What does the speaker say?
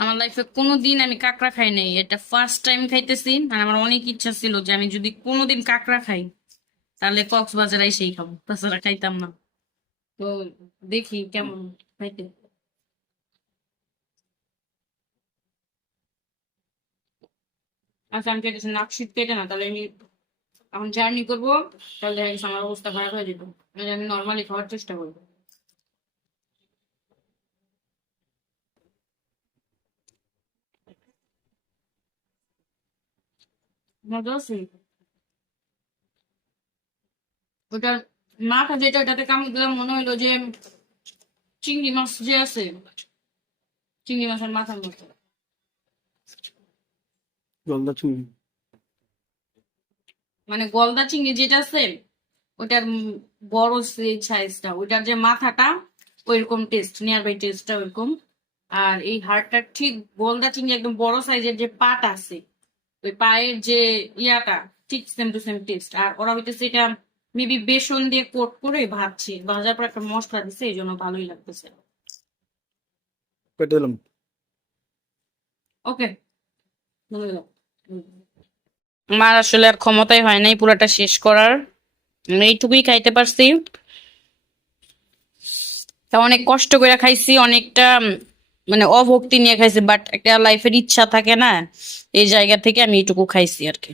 আমার লাইফে কোনোদিন আমি কাঁকড়া খাই নাই। এটা ফার্স্ট টাইম খাইতেছি, আর আমার অনেক ইচ্ছা ছিল যে আমি যদি কোনোদিন কাঁকড়া খাই, তাহলে কক্সবাজার সেই খাব। তাছাড়া খাইতাম না। তো দেখি কেমন খাইতে। আচ্ছা আমি কেটেছি নাক শীত কেটে না, তাহলে আমি এখন জার্নি করব, তাহলে আমার অবস্থা খারাপ হয়ে যেত আমি নর্মালি খাওয়ার চেষ্টা করব। ওটার মাথা যেটা ওটাতে কামড় দিলাম মনে হলো যে চিংড়ি মাছ যে আছে চিংড়ি মাছের মাথার মতো গলদা চিংড়ি। মানে গলদা চিংড়ি যেটা আছে ওটার বড় সাইজটা ওটার যে মাথাটা ওইরকম টেস্ট নিয়ার বাই টেস্টটা ওইরকম। আর এই হাড়টা ঠিক গলদা চিংড়ি একদম বড় সাইজের যে পাট আছে ওই পায়ের যে ইয়াটা ঠিক সেম টু সেম টেস্ট আর ওরা হইতেছে এটা মেবি বেসন দিয়ে কোট করে ভাজছে। ভাজার পর একটা মশলা দিছে এই জন্য ভালোই লাগতেছে। কেটে দিলাম। ওকে। আমার আসলে আর ক্ষমতাই হয় নাই পুরাটা শেষ করার। আমি এইটুকুই খাইতে পারছি। তা অনেক কষ্ট করে খাইছি অনেকটা মানে অভক্তি নিয়ে খাইছি বাট একটা লাইফের ইচ্ছা থাকে না, এই জায়গা থেকে আমি এইটুকু খাইছি আর কি।